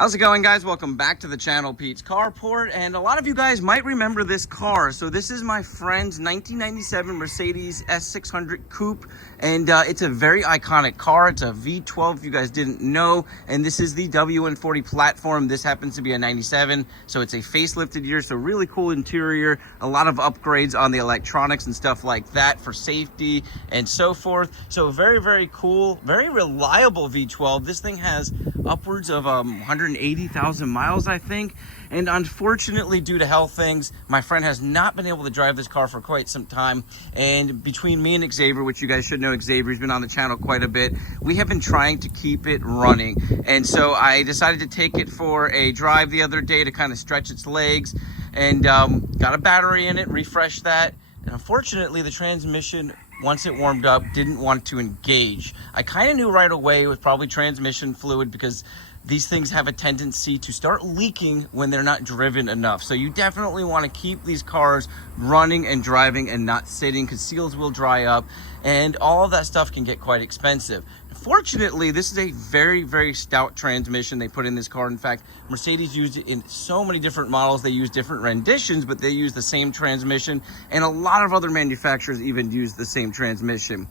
How's it going, guys? Welcome back to the channel, Pete's Carport. And a lot of you guys might remember this car. So this is my friend's 1997 Mercedes S600 Coupe, and it's a very iconic car. It's a V12, if you guys didn't know, and this is the w140 platform. This happens to be a 97, so it's a facelifted year, so really cool interior, a lot of upgrades on the electronics and stuff like that for safety and so forth. So very, very cool, very reliable V12. This thing has upwards of 180,000 miles, I think. And unfortunately, due to health things, my friend has not been able to drive this car for quite some time. And between me and Xavier, which you guys should know, Xavier's been on the channel quite a bit, we have been trying to keep it running. And so I decided to take it for a drive the other day to kind of stretch its legs, and got a battery in it, refreshed that. And unfortunately, the transmission, once it warmed up, didn't want to engage. I kind of knew right away it was probably transmission fluid, because these things have a tendency to start leaking when they're not driven enough. So you definitely want to keep these cars running and driving and not sitting, because seals will dry up and all of that stuff can get quite expensive. Fortunately, this is a very, very stout transmission they put in this car. In fact, Mercedes used it in so many different models. They use different renditions, but they use the same transmission, and a lot of other manufacturers even use the same transmission.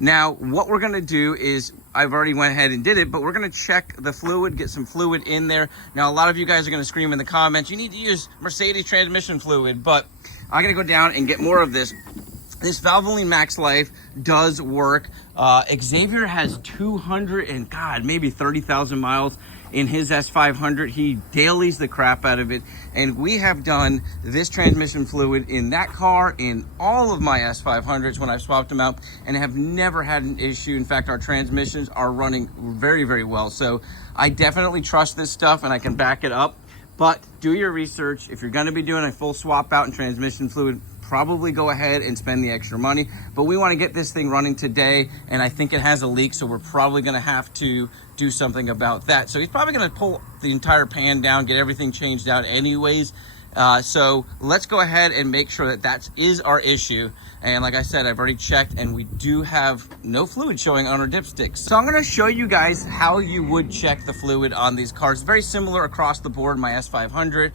Now, what we're gonna do is, I've already went ahead and did it, but we're gonna check the fluid, get some fluid in there. Now, a lot of you guys are gonna scream in the comments, you need to use Mercedes transmission fluid, but I'm gonna go down and get more of this. This Valvoline Max Life does work. Xavier has 200 and maybe 30,000 miles in his S500. He dailies the crap out of it, and we have done this transmission fluid in that car, in all of my S500s when I've swapped them out, and have never had an issue. In fact, our transmissions are running very, very well. So I definitely trust this stuff, and I can back it up. But do your research. If you're going to be doing a full swap out in transmission fluid, probably go ahead and spend the extra money. But we want to get this thing running today, and I think it has a leak, so we're probably going to have to do something about that. So he's probably going to pull the entire pan down, get everything changed out anyways. So let's go ahead and make sure that is our issue. And like I said, I've already checked, and we do have no fluid showing on our dipsticks. So I'm going to show you guys how you would check the fluid on these cars. Very similar across the board, my S500.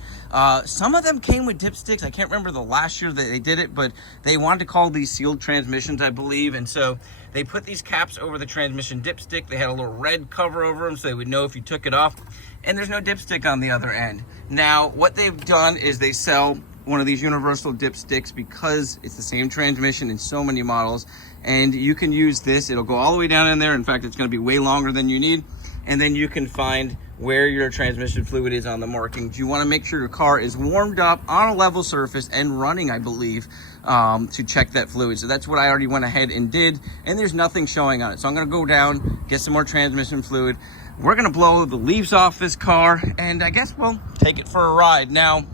Some of them came with dipsticks. I can't remember the last year that they did it, but they wanted to call these sealed transmissions, I believe. And so they put these caps over the transmission dipstick. They had a little red cover over them, so they would know if you took it off. And there's no dipstick on the other end. Now, what they've done is they sell one of these universal dipsticks, because it's the same transmission in so many models, and you can use this. It'll go all the way down in there. In fact, it's going to be way longer than you need, and then you can find where your transmission fluid is on the markings. You want to make sure your car is warmed up on a level surface and running, I believe, to check that fluid. So that's what I already went ahead and did, and there's nothing showing on it. So I'm going to go down, get some more transmission fluid. We're going to blow the leaves off this car, and I guess we'll take it for a ride. Now,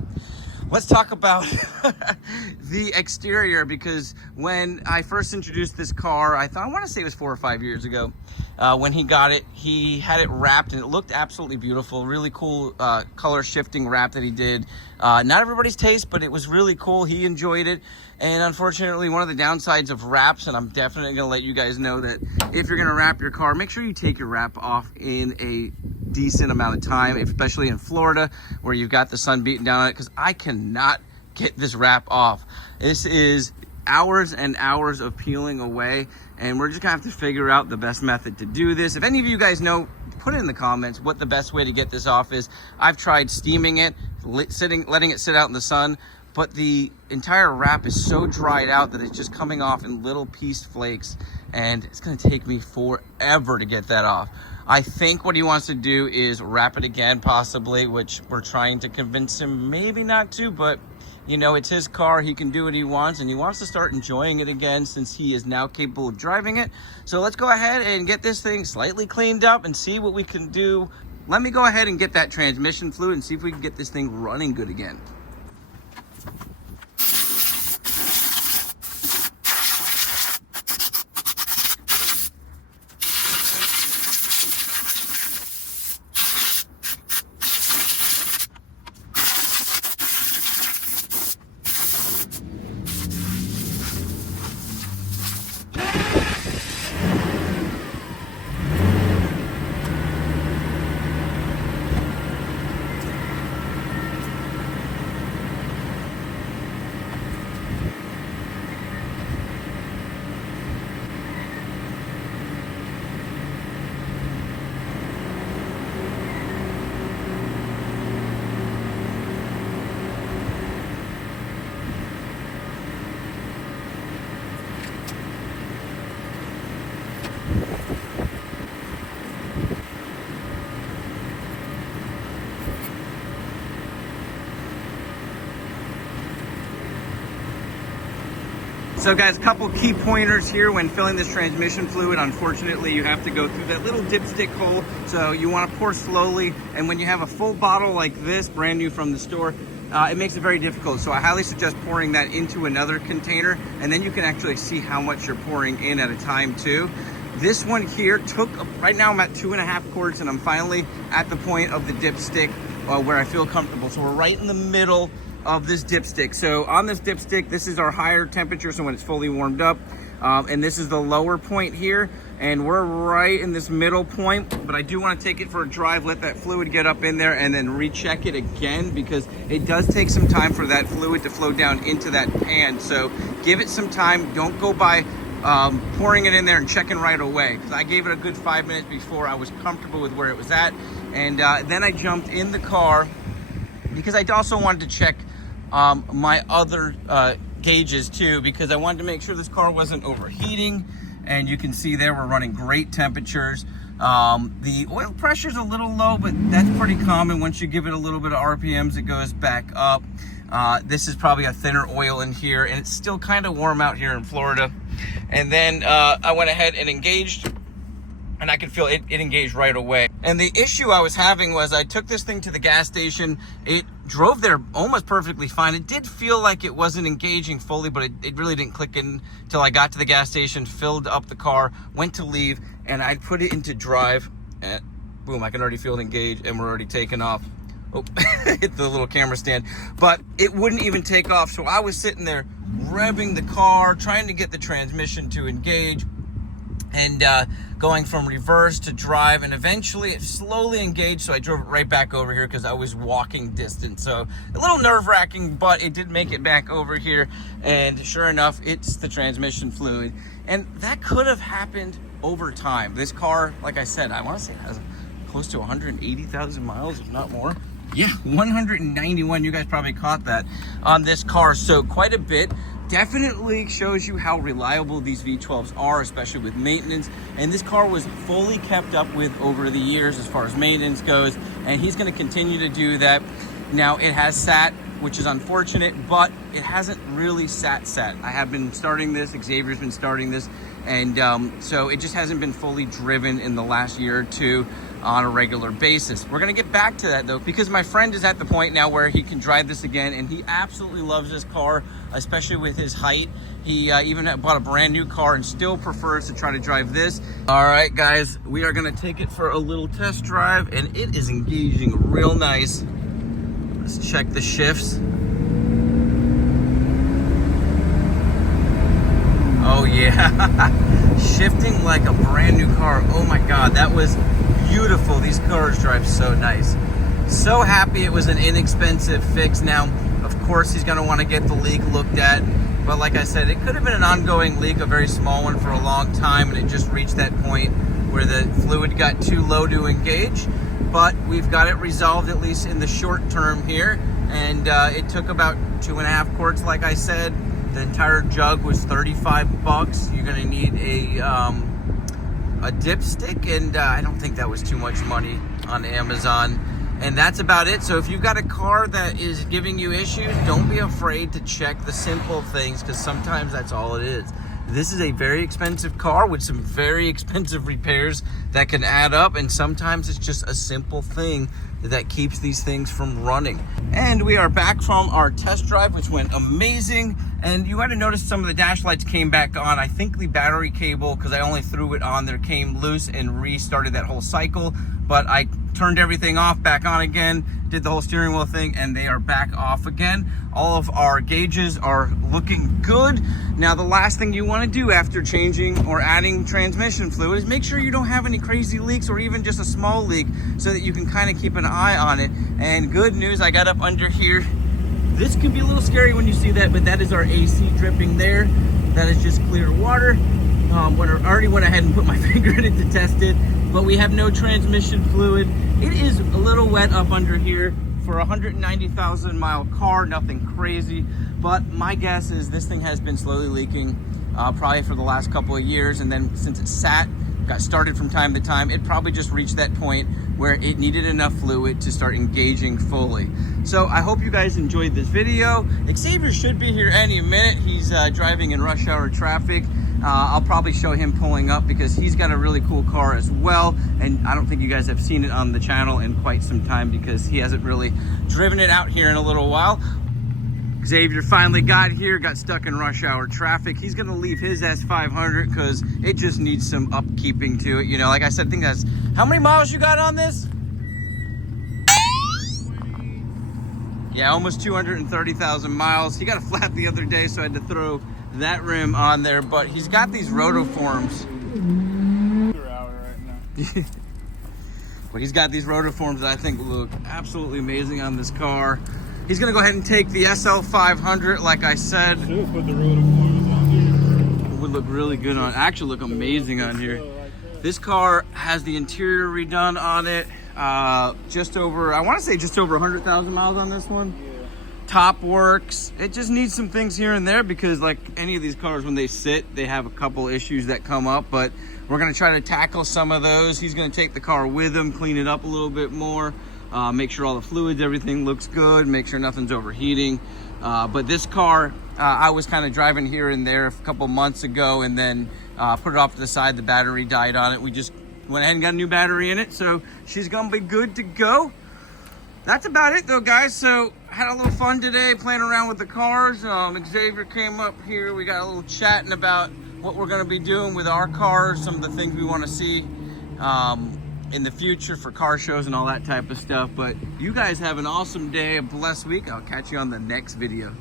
let's talk about the exterior, because when I first introduced this car, I want to say it was 4 or 5 years ago, when he got it, he had it wrapped, and it looked absolutely beautiful. Really cool color shifting wrap that he did. Not everybody's taste, but it was really cool. He enjoyed it. And unfortunately, one of the downsides of wraps, and I'm definitely going to let you guys know that if you're going to wrap your car, make sure you take your wrap off in a decent amount of time, especially in Florida where you've got the sun beating down on it, because I cannot get this wrap off. This is hours and hours of peeling away, and we're just gonna have to figure out the best method to do this. If any of you guys know, put it in the comments what the best way to get this off is. I've tried steaming it, letting it sit out in the sun, but the entire wrap is so dried out that it's just coming off in little piece flakes, and it's gonna take me forever to get that off. I think what he wants to do is wrap it again, possibly, which we're trying to convince him maybe not to, but you know, it's his car. He can do what he wants, and he wants to start enjoying it again since he is now capable of driving it. So let's go ahead and get this thing slightly cleaned up and see what we can do. Let me go ahead and get that transmission fluid and see if we can get this thing running good again. So guys, a couple key pointers here when filling this transmission fluid. Unfortunately, you have to go through that little dipstick hole. So you want to pour slowly. And when you have a full bottle like this, brand new from the store, it makes it very difficult. So I highly suggest pouring that into another container, and then you can actually see how much you're pouring in at a time too. This one here took, right now I'm at 2.5 quarts, and I'm finally at the point of the dipstick where I feel comfortable. So we're right in the middle of this dipstick. So on this dipstick, this is our higher temperature, so when it's fully warmed up, and this is the lower point here, and we're right in this middle point. But I do want to take it for a drive, let that fluid get up in there, and then recheck it again, because it does take some time for that fluid to flow down into that pan. So give it some time. Don't go by pouring it in there and checking right away, because I gave it a good 5 minutes before I was comfortable with where it was at. And then I jumped in the car because I also wanted to check my other gauges too, because I wanted to make sure this car wasn't overheating. And you can see there we're running great temperatures. The oil pressure is a little low, but that's pretty common. Once you give it a little bit of RPMs, it goes back up. This is probably a thinner oil in here, and it's still kind of warm out here in Florida. And then I went ahead and engaged, and I could feel it engaged right away. And the issue I was having was I took this thing to the gas station. It drove there almost perfectly fine. It did feel like it wasn't engaging fully, but it really didn't click in until I got to the gas station, filled up the car, went to leave, and I put it into drive, and boom, I can already feel it engage, and we're already taking off. Oh, hit the little camera stand, but it wouldn't even take off. So I was sitting there revving the car, trying to get the transmission to engage, and going from reverse to drive, and eventually it slowly engaged. So I drove it right back over here because I was walking distance. So a little nerve-wracking, but it did make it back over here. And sure enough, it's the transmission fluid. And that could have happened over time. This car, like I said, I want to say it has close to 180,000 miles, if not more. Yeah, 191. You guys probably caught that on this car. So quite a bit. Definitely shows you how reliable these V12s are, especially with maintenance. And this car was fully kept up with over the years as far as maintenance goes, and he's going to continue to do that. Now, it has sat, which is unfortunate, but it hasn't really sat. I have been starting this, Xavier's been starting this, and so it just hasn't been fully driven in the last year or two on a regular basis. We're gonna get back to that though, because my friend is at the point now where he can drive this again, and he absolutely loves this car, especially with his height. He even bought a brand new car and still prefers to try to drive this. All right, guys, we are gonna take it for a little test drive, and it is engaging real nice. Let's check the shifts. Oh yeah, shifting like a brand new car. Oh my God, that was beautiful. These cars drive so nice. So happy it was an inexpensive fix. Now, of course, he's gonna wanna get the leak looked at, but like I said, it could have been an ongoing leak, a very small one for a long time, and it just reached that point where the fluid got too low to engage. But we've got it resolved, at least in the short term here. And it took about 2.5 quarts, like I said. The entire jug was 35 bucks. You're gonna need a dipstick, and I don't think that was too much money on Amazon. And that's about it. So if you've got a car that is giving you issues, don't be afraid to check the simple things, because sometimes that's all it is. This is a very expensive car with some very expensive repairs that can add up, and sometimes it's just a simple thing that keeps these things from running. And we are back from our test drive, which went amazing. And you might have noticed some of the dash lights came back on. I think the battery cable, because I only threw it on there, came loose and restarted that whole cycle. But I turned everything off, back on again, did the whole steering wheel thing, and they are back off again. All of our gauges are looking good. Now, the last thing you want to do after changing or adding transmission fluid is make sure you don't have any crazy leaks, or even just a small leak, so that you can kind of keep an eye on it. And good news, I got up under here. This can be a little scary when you see that, but that is our AC dripping there. That is just clear water. I already went ahead and put my finger in it to test it, but we have no transmission fluid. It is a little wet up under here for a 190,000 mile car, nothing crazy, but my guess is this thing has been slowly leaking probably for the last couple of years, and then since it sat got started from time to time. It probably just reached that point where it needed enough fluid to start engaging fully. So I hope you guys enjoyed this video. Xavier should be here any minute. He's driving in rush hour traffic. I'll probably show him pulling up because he's got a really cool car as well. And I don't think you guys have seen it on the channel in quite some time because he hasn't really driven it out here in a little while. Xavier finally got here, got stuck in rush hour traffic. He's gonna leave his S500 because it just needs some upkeeping to it. You know, like I said, I think that's, how many miles you got on this? Yeah, almost 230,000 miles. He got a flat the other day, so I had to throw that rim on there, but he's got these rotoforms. But he's got these rotoforms that I think look absolutely amazing on this car. He's gonna go ahead and take the SL500, like I said. Should put the rotoforms on here. It would look really good on, actually look amazing on here. This car has the interior redone on it. Just over, I wanna say just over 100,000 miles on this one. Yeah. Top works. It just needs some things here and there because like any of these cars, when they sit, they have a couple issues that come up, but we're gonna try to tackle some of those. He's gonna take the car with him, clean it up a little bit more. Make sure all the fluids, everything looks good, make sure nothing's overheating. But this car, I was kind of driving here and there a couple months ago and then put it off to the side. The battery died on it. We just went ahead and got a new battery in it. So she's gonna be good to go. That's about it though, guys. So had a little fun today playing around with the cars. Xavier came up here. We got a little chatting about what we're gonna be doing with our cars, some of the things we wanna see in the future for car shows and all that type of stuff. But you guys have an awesome day, a blessed week. I'll catch you on the next video.